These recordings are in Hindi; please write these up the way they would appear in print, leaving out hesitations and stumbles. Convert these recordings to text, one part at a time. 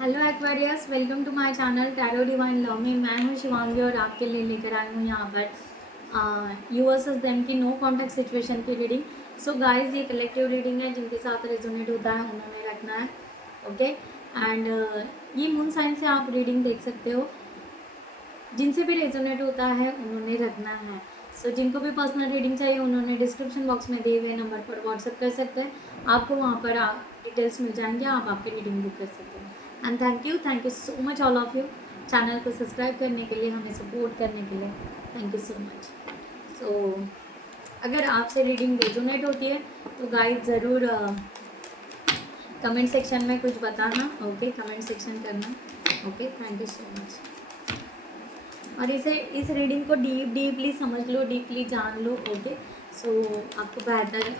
Hello Aquarius, welcome to my channel tarot divine love में। मैं हूं शिवांगी और आपके लिए लेकर आई हूं यहाँ पर यू वर्सेस देम की नो कॉन्टैक्ट सिचुएशन की रीडिंग। सो गाइस, ये कलेक्टिव रीडिंग है, जिनके साथ रेजोनेट होता है उन्होंने रखना है, ओके। एंड ये मून साइन से आप रीडिंग देख सकते हो, जिनसे भी रेजोनेट होता है उन्होंने रखना है। सो जिनको भी पर्सनल रीडिंग चाहिए उन्होंने डिस्क्रिप्शन बॉक्स में दिए हुए नंबर पर व्हाट्सएप कर सकते हैं, आपको वहाँ पर डिटेल्स मिल जाएंगे, आप आपकी रीडिंग बुक कर सकते हैं। And thank you so much all of you, channel को सब्सक्राइब करने के लिए, हमें सपोर्ट करने के लिए थैंक यू सो मच। सो अगर आपसे रीडिंग रेजोनेट होती है तो गाइड ज़रूर कमेंट सेक्शन में कुछ बताना, ओके, कमेंट सेक्शन करना, okay. Thank you so much. और इस रीडिंग को डीपली समझ लो, डीपली जान लो, ओके। सो आपको बेहतर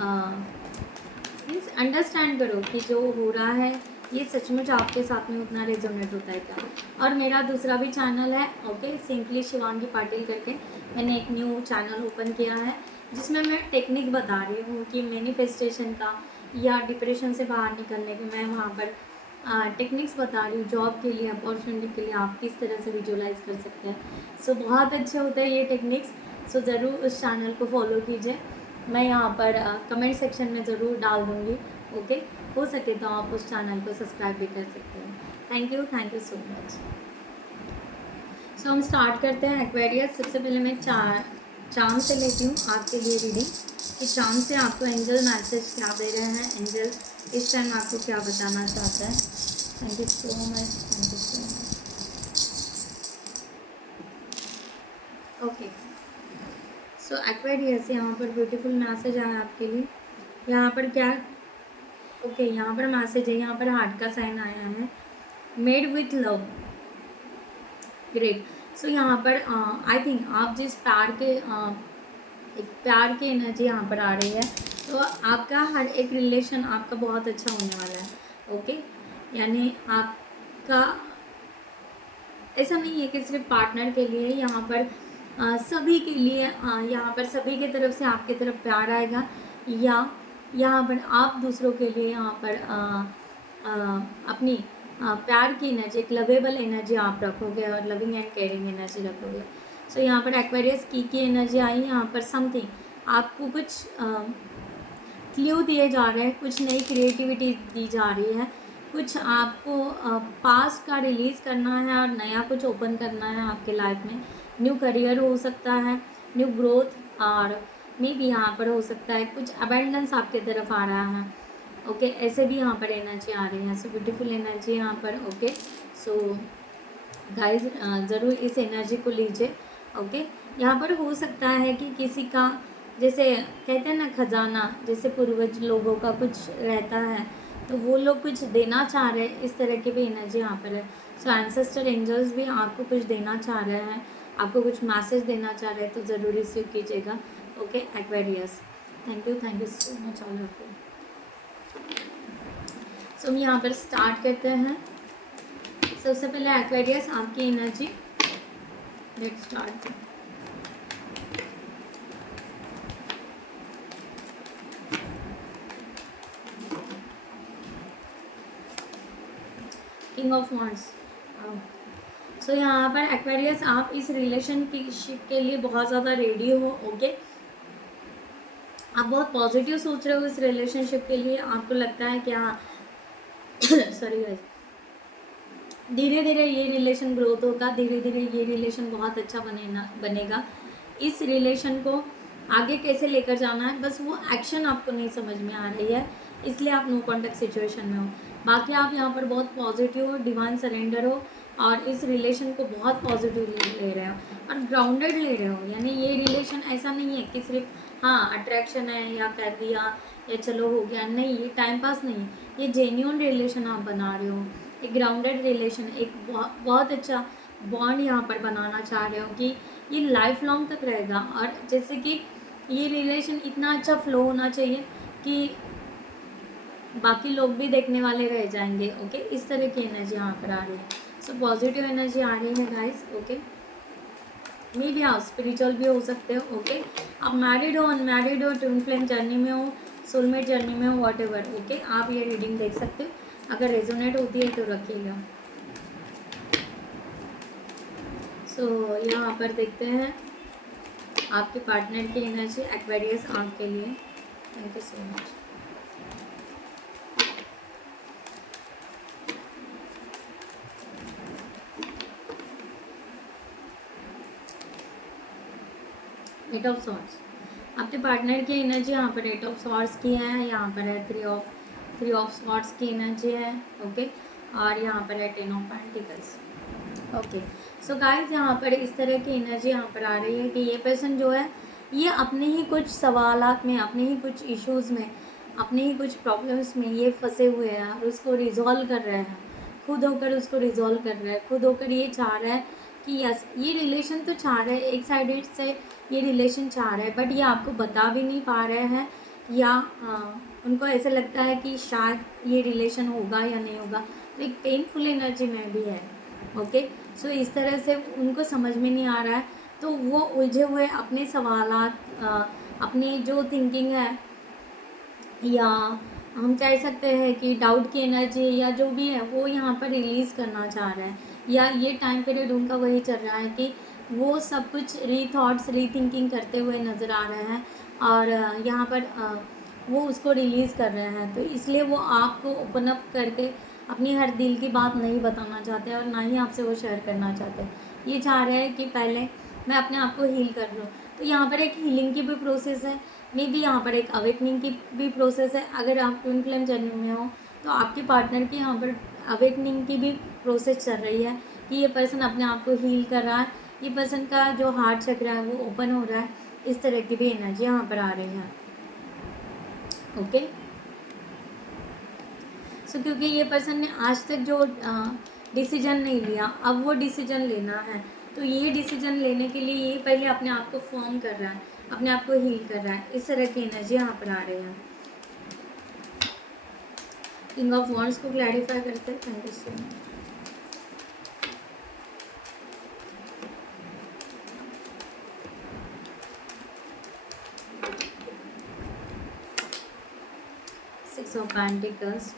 मीन्स अंडरस्टैंड करो कि जो हो रहा है ये सचमुच आपके साथ में उतना रेजोनेट होता है क्या। और मेरा दूसरा भी चैनल है, ओके, सिंपली शिवांगी पाटिल करके। मैंने एक न्यू चैनल ओपन किया है जिसमें मैं टेक्निक बता रही हूँ कि मैनिफेस्टेशन का या डिप्रेशन से बाहर निकलने के। मैं वहाँ पर टेक्निक्स बता रही हूँ, जॉब के लिए, अपॉर्चुनिटी के लिए आप किस तरह से विजुअलाइज कर सकते हैं। सो बहुत अच्छे होते हैं ये टेक्निक्स। सो ज़रूर उस चैनल को फॉलो कीजिए, मैं यहाँ पर कमेंट सेक्शन में ज़रूर डाल दूँगी, ओके। हो सके तो आप उस चैनल को सब्सक्राइब भी कर सकते हैं। Thank you so much. So हम स्टार्ट करते हैं एक्वेरियस। सबसे पहले मैं चांद से लेती हूँ आपके लिए रीडिंग कि चांद से आपको एंजल मैसेज क्या दे रहे हैं, एंजल इस टाइम आपको क्या बताना चाहते हैं। Thank you so much, thank you so much, okay. So Aquarius, यहाँ पर ब्यूटीफुल मैसेज आया आपके लिए। यहाँ पर क्या, ओके, यहाँ पर मैसेज है, यहाँ पर हार्ट का साइन आया है, मेड विथ लव, ग्रेट। सो यहाँ पर आई थिंक आप जिस प्यार के एक प्यार की एनर्जी यहाँ पर आ रही है, तो आपका हर एक रिलेशन आपका बहुत अच्छा होने वाला है, ओके। यानी आपका ऐसा नहीं है कि सिर्फ पार्टनर के लिए, यहाँ पर सभी के लिए, यहाँ पर सभी की तरफ से आपकी तरफ प्यार आएगा, या यहाँ पर आप दूसरों के लिए यहाँ पर अपनी प्यार की एनर्जी, एक लवेबल एनर्जी आप रखोगे और लविंग एंड केयरिंग एनर्जी रखोगे। सो यहाँ पर एक्वेरियस की एनर्जी आई, यहाँ पर समथिंग आपको कुछ क्ल्यू दिए जा रहे हैं, कुछ नई क्रिएटिविटी दी जा रही है, कुछ आपको पास्ट का रिलीज़ करना है और नया कुछ ओपन करना है आपके लाइफ में। न्यू करियर हो सकता है, न्यू ग्रोथ, और मे भी यहाँ पर हो सकता है कुछ अबेंडेंस आपके तरफ आ रहा है, ओके। ऐसे भी यहाँ पर एनर्जी आ रही है, सो ब्यूटीफुल एनर्जी यहाँ पर, ओके। सो गाइज ज़रूर इस एनर्जी को लीजिए, ओके। यहाँ पर हो सकता है कि किसी का, जैसे कहते हैं ना खजाना, जैसे पूर्वज लोगों का कुछ रहता है तो वो लोग कुछ देना चाह रहे हैं, इस तरह की भी एनर्जी यहाँ पर है। सो एंसेस्टर एंजल्स भी आपको कुछ देना चाह रहे हैं, आपको कुछ मैसेज देना चाह रहे हैं, तो ज़रूर रिसीव कीजिएगा, okay Aquarius. Thank you so much all of you. So हम यहाँ पर स्टार्ट करते हैं। सबसे पहले एक्वेरियस आपकी energy, let's start. King of wands. So यहाँ पर एक्वेरियस आप इस रिलेशनशिप के लिए बहुत ज़्यादा रेडी हो, ओके। आप बहुत पॉजिटिव सोच रहे हो इस रिलेशनशिप के लिए, आपको लगता है कि हाँ सॉरी गाइस, धीरे धीरे ये रिलेशन ग्रोथ होगा, धीरे धीरे ये रिलेशन बहुत अच्छा बनेगा। इस रिलेशन को आगे कैसे लेकर जाना है, बस वो एक्शन आपको नहीं समझ में आ रही है, इसलिए आप नो कॉन्टैक्ट सिचुएशन में हो। बाकी आप यहाँ पर बहुत पॉजिटिव हो, डिवाइन सरेंडर हो, और इस रिलेशन को बहुत पॉजिटिवली ले रहे हो और ग्राउंडेड ले रहे हो। यानी ये रिलेशन ऐसा नहीं है कि सिर्फ हाँ अट्रैक्शन है या कर दिया या चलो हो गया, नहीं, ये टाइम पास नहीं है, ये जेन्युइन रिलेशन आप बना रहे हो, एक ग्राउंडेड रिलेशन, एक बहुत अच्छा बॉन्ड यहाँ पर बनाना चाह रहे हो कि ये लाइफ लॉन्ग तक रहेगा। और जैसे कि ये रिलेशन इतना अच्छा फ्लो होना चाहिए कि बाकी लोग भी देखने वाले रह जाएंगे, ओके। इस तरह की एनर्जी यहाँ पर आ रही है। सो पॉजिटिव एनर्जी आ रही है गाइस, ओके। मे भी आप स्पिरिचुअल भी हो सकते हो, ओके। आप मैरिड हो, अनमैरिड हो, ट्विन फ्लेम जर्नी में हो, सोलमेट जर्नी में हो, वॉट एवर, ओके। आप ये रीडिंग देख सकते हो, अगर रेजोनेट होती है तो रखिएगा। सो यहाँ पर देखते हैं आपके पार्टनर की एनर्जी एक्वेरियस आपके लिए। Thank you so much. Eight of swords आपके पार्टनर की एनर्जी यहाँ पर एट ऑफ सॉर्ड्स की है, यहाँ पर है थ्री ऑफ सॉर्ड्स की एनर्जी है। ओके, और यहाँ पर है ten of pentacles. Okay, so guys यहाँ पर इस तरह की एनर्जी यहाँ पर आ रही है कि ये पर्सन जो है ये अपने ही कुछ सवालात में, अपने ही कुछ इश्यूज़ में, अपने ही कुछ प्रॉब्लम्स में ये फंसे हुए हैं और उसको रिजॉल्व कर रहे हैं, खुद होकर उसको रिजॉल्व कर रहा है, खुद होकर ये चाह रहा है कि यस ये रिलेशन तो चाह रहा है, एक साइडेड से ये रिलेशन चाह रहा है, बट ये आपको बता भी नहीं पा रहे हैं, या उनको ऐसा लगता है कि शायद ये रिलेशन होगा या नहीं होगा, तो एक पेनफुल एनर्जी में भी है। ओके, सो इस तरह से उनको समझ में नहीं आ रहा है, तो वो उलझे हुए अपने सवालात, अपनी जो थिंकिंग है, या हम कह सकते हैं कि डाउट की एनर्जी या जो भी है वो यहाँ पर रिलीज़ करना चाह रहा है, या ये टाइम पीरियड उनका वही चल रहा है कि वो सब कुछ रीथॉट्स रीथिंकिंग करते हुए नज़र आ रहे हैं, और यहाँ पर वो उसको रिलीज़ कर रहे हैं, तो इसलिए वो आपको ओपन अप करके अपनी हर दिल की बात नहीं बताना चाहते और ना ही आपसे वो शेयर करना चाहते। ये चाह रहे हैं कि पहले मैं अपने आप को हील कर लूँ, तो यहाँ पर एक हीलिंग की भी प्रोसेस है, मे बी यहाँ पर एक अवेकनिंग की भी प्रोसेस है। अगर आप ट्विन फ्लेम जर्नी में हो तो आपके पार्टनर की यहाँ पर अवेकनिंग की भी प्रोसेस चल रही है कि ये पर्सन अपने आप को हील कर रहा है, ये पर्सन का जो हार्ट चक्र है वो ओपन हो रहा है, इस तरह की भी एनर्जी यहाँ पर आ रही है। ओके, सो क्योंकि ये पर्सन ने आज तक जो डिसीजन नहीं लिया, अब वो डिसीजन लेना है, तो ये डिसीजन लेने के लिए ये पहले अपने आप को फॉर्म कर रहा है, अपने आप को हील कर रहा है, इस तरह की एनर्जी यहाँ पर आ रही है। किंग ऑफ वॉन्ड्स को क्लैरिफाई करते हैं। Thank you so much. Six of pentacles,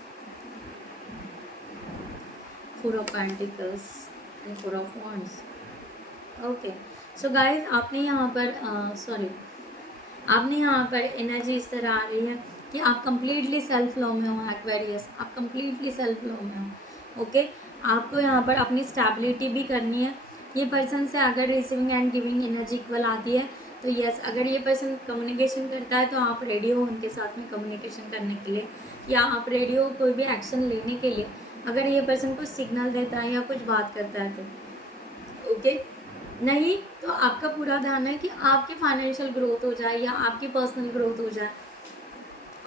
four of pentacles and four of wands. Okay, so guys आपने यहाँ पर आपने यहाँ पर एनर्जी इस तरह आ रही है कि आप कंप्लीटली सेल्फ लो में हो एक्वेरियस, आप कंप्लीटली सेल्फ लो में हो। ओके, आपको यहाँ पर अपनी स्टेबिलिटी भी करनी है। ये पर्सन से अगर receiving end giving energy equal आती है तो यस, अगर ये पर्सन कम्युनिकेशन करता है तो आप रेडी हो उनके साथ में कम्युनिकेशन करने के लिए, या आप रेडी हो कोई भी एक्शन लेने के लिए, अगर ये पर्सन कुछ सिग्नल देता है या कुछ बात करता है तो। ओके, नहीं तो आपका पूरा ध्यान है कि आपकी फाइनेंशियल ग्रोथ हो जाए या आपकी पर्सनल ग्रोथ हो जाए।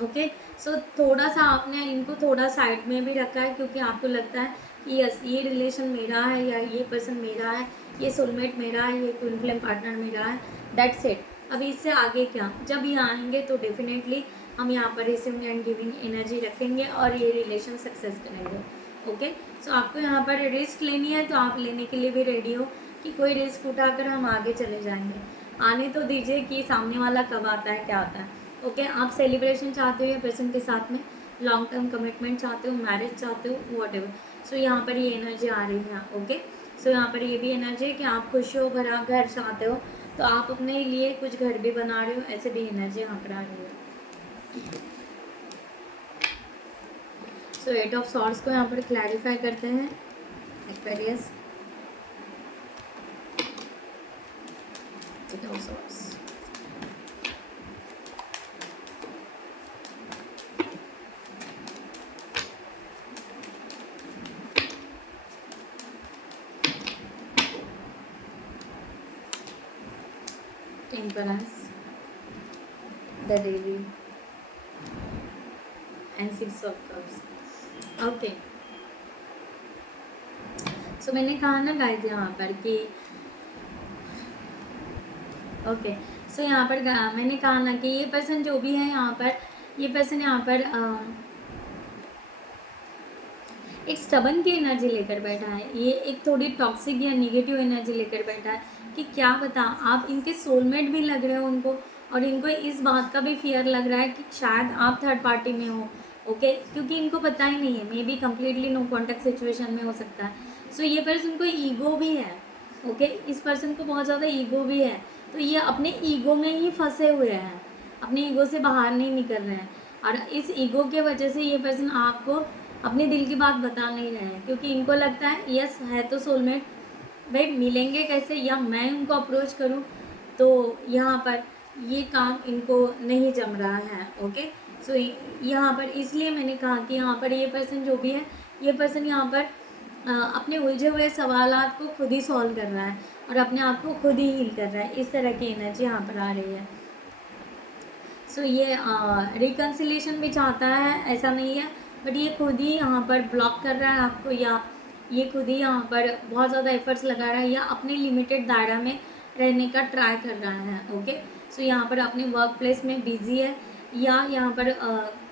ओके, सो थोड़ा सा आपने इनको थोड़ा साइड में भी रखा है क्योंकि आपको लगता है कि यस ये रिलेशन मेरा है, या ये पर्सन मेरा है, ये सोलमेट मेरा है, ये ट्विन फ्लेम पार्टनर मेरा है, दैट्स इट। अभी इससे आगे क्या, जब ये आएंगे तो डेफिनेटली हम यहाँ पर रिसीविंग एंड गिविंग एनर्जी रखेंगे और ये रिलेशन सक्सेस करेंगे। ओके, सो आपको यहाँ पर रिस्क लेनी है तो आप लेने के लिए भी रेडी हो कि कोई रिस्क उठाकर हम आगे चले जाएंगे। आने तो दीजिए कि सामने वाला कब आता है क्या आता है। ओके, आप सेलिब्रेशन चाहते हो या पर्सन के साथ में लॉन्ग टर्म कमिटमेंट चाहते हो, मैरिज चाहते हो, वॉट एवर, सो यहाँ पर ये एनर्जी आ रही है। ओके, सो यहाँ पर ये भी एनर्जी है कि आप खुशियों भरा घर चाहते हो, तो आप अपने लिए कुछ घर भी बना रहे हो, ऐसे भी एनर्जी यहाँ पर आ रही है। सो एट ऑफ सॉर्ड्स को यहाँ पर क्लैरिफाई करते हैं Aquarius. Eight of swords, temperance, the devil and six of cups. Okay, so मैंने कहा ना गाइस यहाँ पर कि ओके, सो यहाँ पर मैंने कहा ना कि ये पर्सन जो भी है यहाँ पर, ये पर्सन यहाँ पर एक स्टबन की एनर्जी लेकर बैठा है, ये एक थोड़ी टॉक्सिक या निगेटिव एनर्जी लेकर बैठा है कि क्या बता आप इनके सोलमेट भी लग रहे हो उनको, और इनको इस बात का भी फियर लग रहा है कि शायद आप थर्ड पार्टी में हो। ओके, क्योंकि इनको पता ही नहीं है, maybe completely no contact situation में हो सकता है। सो ये पर्सन को ईगो भी है, ओके। इस पर्सन को बहुत ज़्यादा ईगो भी है, तो ये अपने ईगो में ही फंसे हुए हैं, अपने ईगो से बाहर नहीं निकल रहे हैं, और इस ईगो के वजह से ये पर्सन आपको अपने दिल की बात बता नहीं रहे हैं, क्योंकि इनको लगता है यस है तो सोलमेट, भाई मिलेंगे कैसे, या मैं उनको अप्रोच करूं, तो यहाँ पर ये काम इनको नहीं जम रहा है। ओके, सो यहाँ पर इसलिए मैंने कहा कि यहाँ पर ये पर्सन जो भी है, ये पर्सन यहाँ पर अपने उलझे हुए सवालात को खुद ही सॉल्व कर रहा है और अपने आप को खुद ही हील कर रहा है। इस तरह की एनर्जी यहाँ पर आ रही है। सो ये रिकन्सिलेशन भी चाहता है, ऐसा नहीं है, बट ये खुद ही यहाँ पर ब्लॉक कर रहा है आपको, या ये खुद ही यहाँ पर बहुत ज़्यादा एफर्ट्स लगा रहा है, या अपने लिमिटेड दायरा में रहने का ट्राई कर रहा है। ओके, सो यहाँ पर अपने वर्क प्लेस में बिजी है, या यहाँ पर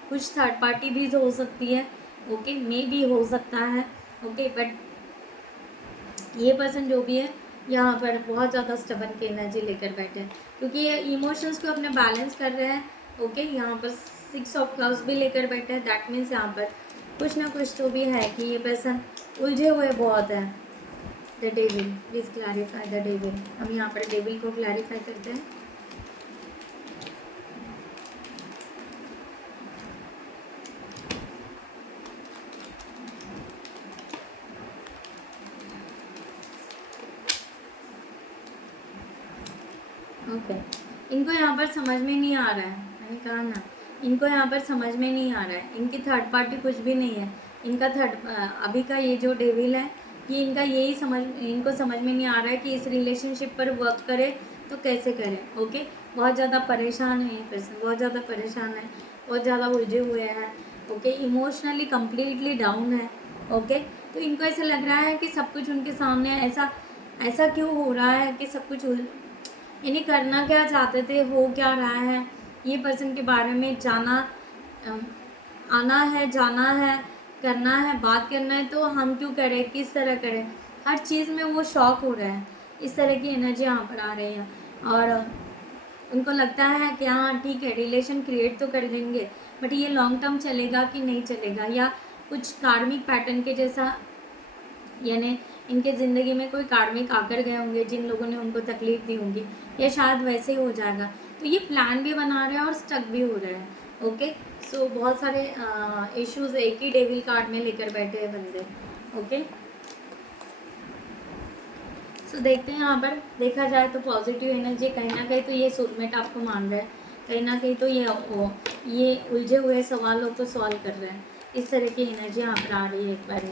कुछ थर्ड पार्टी भी हो सकती है। ओके, मे भी हो सकता है। ओके, बट ये पर्सन जो भी है यहाँ पर बहुत ज़्यादा स्टबन की एनर्जी लेकर बैठे हैं, क्योंकि ये इमोशंस को अपने बैलेंस कर रहे हैं। ओके, यहाँ पर 6 ऑफ कप्स भी लेकर बैठे हैं। दैट मीन्स यहाँ पर कुछ ना कुछ तो भी है कि ये पर्सन उलझे हुए बहुत है। The devil, please clarify the devil. हम यहाँ पर डेविल को क्लैरिफाई करते हैं। ओके, इनको यहाँ पर समझ में नहीं आ रहा है, मैंने कहा ना, इनको यहाँ पर समझ में नहीं आ रहा है, इनकी थर्ड पार्टी कुछ भी नहीं है। इनका अभी का ये जो डेविल है, ये इनका यही इनको समझ में नहीं आ रहा है कि इस रिलेशनशिप पर वर्क करे तो कैसे करें। ओके, बहुत ज़्यादा परेशान है ये पर्सन, बहुत ज़्यादा परेशान है, बहुत ज़्यादा उलझे हुए हैं। ओके, इमोशनली कम्प्लीटली डाउन है। ओके, तो इनको ऐसा लग रहा है कि सब कुछ उनके सामने ऐसा ऐसा क्यों हो रहा है कि सब कुछ यानी करना क्या चाहते थे, हो क्या रहा है, ये पर्सन के बारे में आना है, जाना है, करना है, बात करना है, तो हम क्यों करें, किस तरह करें, हर चीज़ में वो शॉक हो रहा है। इस तरह की एनर्जी यहाँ पर आ रही है, और उनको लगता है कि हाँ ठीक है, रिलेशन क्रिएट तो कर देंगे, बट ये लॉन्ग टर्म चलेगा कि नहीं चलेगा, या कुछ कार्मिक पैटर्न के जैसा, यानी इनके ज़िंदगी में कोई कार्मिक आकर गए होंगे जिन लोगों ने उनको तकलीफ़ दी होंगी, या शायद वैसे ही हो जाएगा। तो ये प्लान भी बना रहे हैं और स्टक भी हो रहे हैं। ओके, सो बहुत सारे इश्यूज एक ही डेविल कार्ड में लेकर बैठे हैं बंदे। ओके, सो देखते हैं, यहाँ पर देखा जाए तो पॉजिटिव एनर्जी कहीं ना कहीं तो ये सोलमेट आपको मान रहे हैं, कहीं ना कहीं तो ये उलझे हुए सवालों को सॉल्व कर रहे हैं। इस तरह की एनर्जी यहाँ पर आ रही है एक बार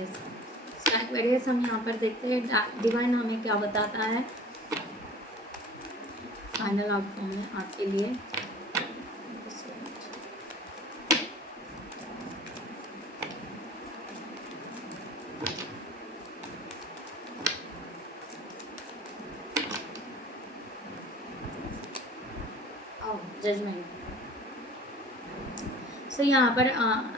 हम यहाँ पर देखते हैं डिवाइन हमें क्या बताता है फाइनल आउटकम में आपके लिए। जजमेंट। सो यहाँ पर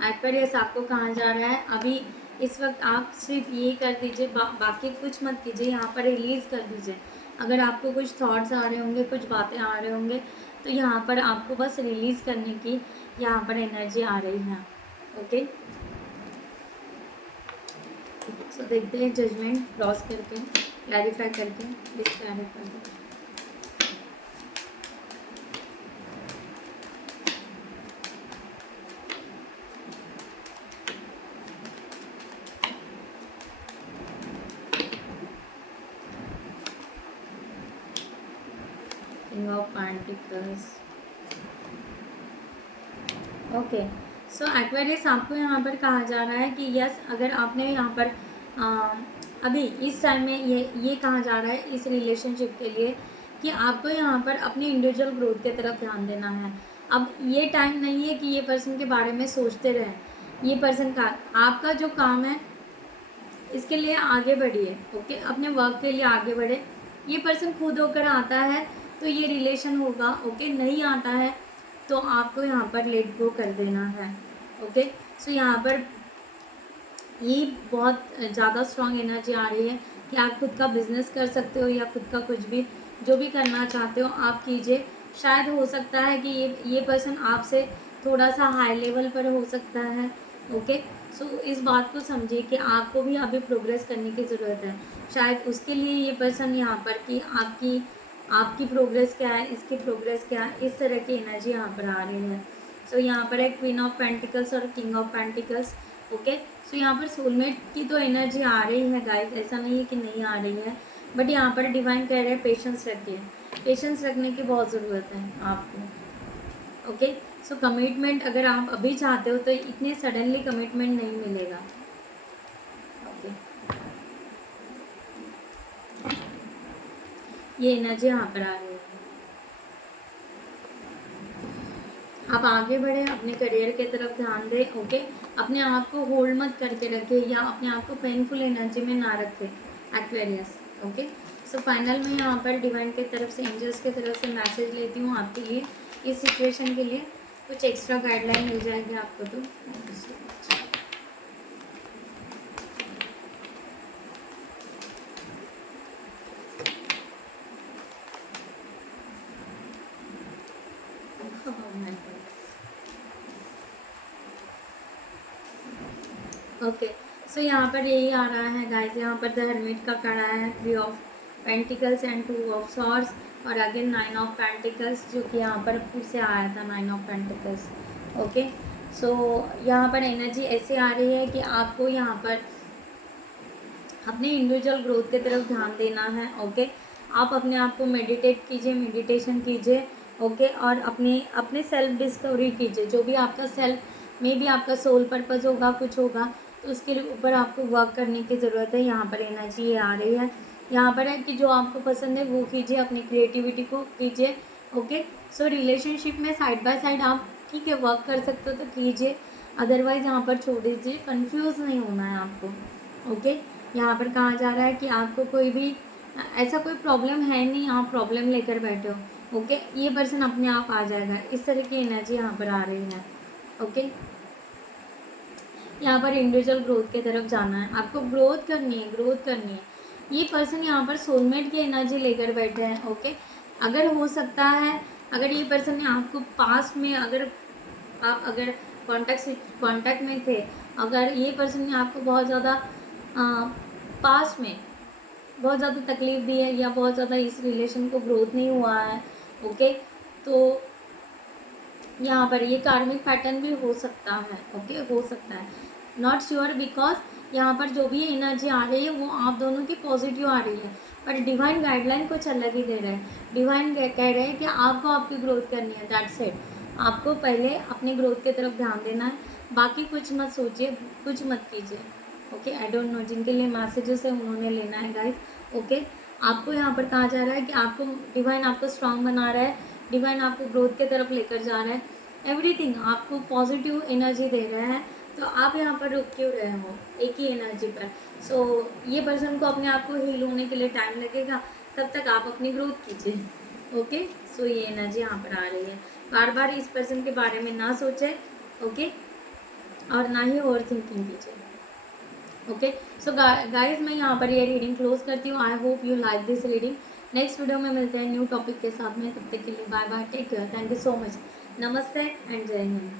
एक्वेरियस आपको कहा जा रहा है अभी इस वक्त आप सिर्फ ये कर दीजिए, बाकी कुछ मत कीजिए, यहाँ पर रिलीज़ कर दीजिए। अगर आपको कुछ थॉट्स आ रहे होंगे, कुछ बातें आ रहे होंगे, तो यहाँ पर आपको बस रिलीज़ करने की यहाँ पर एनर्जी आ रही है। ओके, सो देखते हैं जजमेंट क्रॉस करके, क्लैरिफाई करके, प्लीज़ क्लैरिफाई करके। King of Pentacles। Okay, so Aquarius आपको यहाँ पर कहा जा रहा है कि यस, अगर आपने यहाँ पर अभी इस टाइम में ये कहा जा रहा है इस रिलेशनशिप के लिए कि आपको यहाँ पर अपनी इंडिविजुअल ग्रोथ की तरफ ध्यान देना है। अब ये टाइम नहीं है कि ये पर्सन के बारे में सोचते रहें, ये पर्सन का आपका जो काम है इसके लिए आगे बढ़िए। ओके, अपने वर्क के लिए आगे बढ़े। ये पर्सन खुद होकर आता है तो ये रिलेशन होगा। ओके, नहीं आता है तो आपको यहाँ पर लेट गो कर देना है। ओके, सो यहाँ पर ये बहुत ज़्यादा स्ट्रॉन्ग एनर्जी आ रही है कि आप खुद का बिजनेस कर सकते हो, या खुद का कुछ भी जो भी करना चाहते हो आप कीजिए। शायद हो सकता है कि ये पर्सन आपसे थोड़ा सा हाई लेवल पर हो सकता है। ओके, सो इस बात को समझिए कि आपको भी अभी प्रोग्रेस करने की ज़रूरत है। शायद उसके लिए ये पर्सन यहाँ पर कि आपकी आपकी प्रोग्रेस क्या है, इसकी प्रोग्रेस क्या है, इस तरह की एनर्जी यहाँ पर आ रही है। सो यहाँ पर है क्वीन ऑफ पेंटिकल्स और किंग ऑफ पेंटिकल्स। ओके, सो यहाँ पर सोलमेट की तो एनर्जी आ रही है गाइस, ऐसा नहीं है कि नहीं आ रही है, बट यहाँ पर डिवाइन कह रहे हैं पेशेंस रखिए, पेशेंस रखने की बहुत ज़रूरत है आपको। ओके, सो कमिटमेंट अगर आप अभी चाहते हो तो इतने सडनली कमिटमेंट नहीं मिलेगा। ओके, ये एनर्जी यहाँ पर आ रही है। आप आगे बढ़े, अपने करियर के तरफ ध्यान दें। ओके, अपने आप को होल्ड मत करके रखें या अपने आप को पेनफुल एनर्जी में ना रखें एक्वेरियस। ओके, सो फाइनल में यहाँ पर डिवाइन के तरफ से, एंजल्स के तरफ से मैसेज लेती हूँ आपके लिए। इस सिचुएशन के लिए कुछ एक्स्ट्रा गाइडलाइन मिल जाएगी आपको तो। ओके, सो यहाँ पर यही आ रहा है गाइस, यहाँ पर द हर्मिट का कड़ा है, 3 of pentacles and 2 of swords और अगेन 9 ऑफ पेंटिकल्स, जो कि यहाँ पर फिर से आया था 9 ऑफ पेंटिकल्स। ओके, सो यहाँ पर एनर्जी ऐसे आ रही है कि आपको यहाँ पर अपने इंडिविजुअल ग्रोथ की तरफ ध्यान देना है। ओके, आप अपने आप को मेडिटेट कीजिए, मेडिटेशन कीजिए। ओके, और अपने सेल्फ डिस्कवरी कीजिए। जो भी आपका सेल्फ में भी आपका सोल पर्पज़ होगा, कुछ होगा, तो उसके लिए ऊपर आपको वर्क करने की ज़रूरत है। यहाँ पर एनर्जी ये आ रही है, यहाँ पर है कि जो आपको पसंद है वो कीजिए, अपनी क्रिएटिविटी को कीजिए। ओके, सो रिलेशनशिप में साइड बाय साइड आप ठीक है वर्क कर सकते हो तो कीजिए, अदरवाइज़ यहाँ पर छोड़ दीजिए, कन्फ्यूज़ नहीं होना है आपको। ओके, यहाँ पर कहा जा रहा है कि आपको कोई भी ऐसा कोई प्रॉब्लम है नहीं, आप प्रॉब्लम लेकर बैठे हो। ओके, ये पर्सन अपने आप आ जाएगा, इस तरह की एनर्जी यहाँ पर आ रही है। ओके, यहाँ पर इंडिविजुअल ग्रोथ की तरफ जाना है, आपको ग्रोथ करनी है, ग्रोथ करनी है। ये पर्सन यहाँ पर सोलमेट की एनर्जी लेकर बैठे हैं। ओके, अगर हो सकता है, अगर ये पर्सन ने आपको पास्ट में अगर कॉन्टैक्ट में थे, अगर ये पर्सन ने आपको बहुत ज़्यादा पास्ट में बहुत ज़्यादा तकलीफ़ दी है या बहुत ज़्यादा इस रिलेशन को ग्रोथ नहीं हुआ है, ओके, तो यहाँ पर ये कार्मिक पैटर्न भी हो सकता है। ओके, हो सकता है, नॉट श्योर, बिकॉज यहाँ पर जो भी एनर्जी आ रही है वो आप दोनों की पॉजिटिव आ रही है, पर डिवाइन गाइडलाइन कुछ अलग ही दे रहे हैं। डिवाइन कह रहे हैं कि आपको आपकी ग्रोथ करनी है, दैट्स इट। आपको पहले अपनी ग्रोथ की तरफ ध्यान देना है, बाकी कुछ मत सोचिए, कुछ मत कीजिए। ओके, आई डोंट नो जिनके लिए मैसेजेस है उन्होंने लेना है गाइस। ओके, आपको यहाँ पर कहा जा रहा है कि आपको डिवाइन आपको स्ट्रांग बना रहा है, डिवाइन आपको ग्रोथ की तरफ लेकर जा रहा है, एवरीथिंग आपको पॉजिटिव एनर्जी दे रहा है। तो आप यहाँ पर रुक क्यों रहे हो एक ही एनर्जी पर? सो ये पर्सन को अपने आप को हील होने के लिए टाइम लगेगा, तब तक आप अपनी ग्रोथ कीजिए। ओके, सो ये एनर्जी यहाँ पर आ रही है। बार बार इस पर्सन के बारे में ना सोचें, ओके, और ना ही ओवर थिंकिंग कीजिए। ओके, सो गाइज मैं यहाँ पर ये रीडिंग क्लोज करती हूँ। I hope you like this reading. Next video में मिलते हैं न्यू टॉपिक के साथ में, तब तक के लिए bye bye, take care, thank you so much, नमस्ते एंड जय हिंद।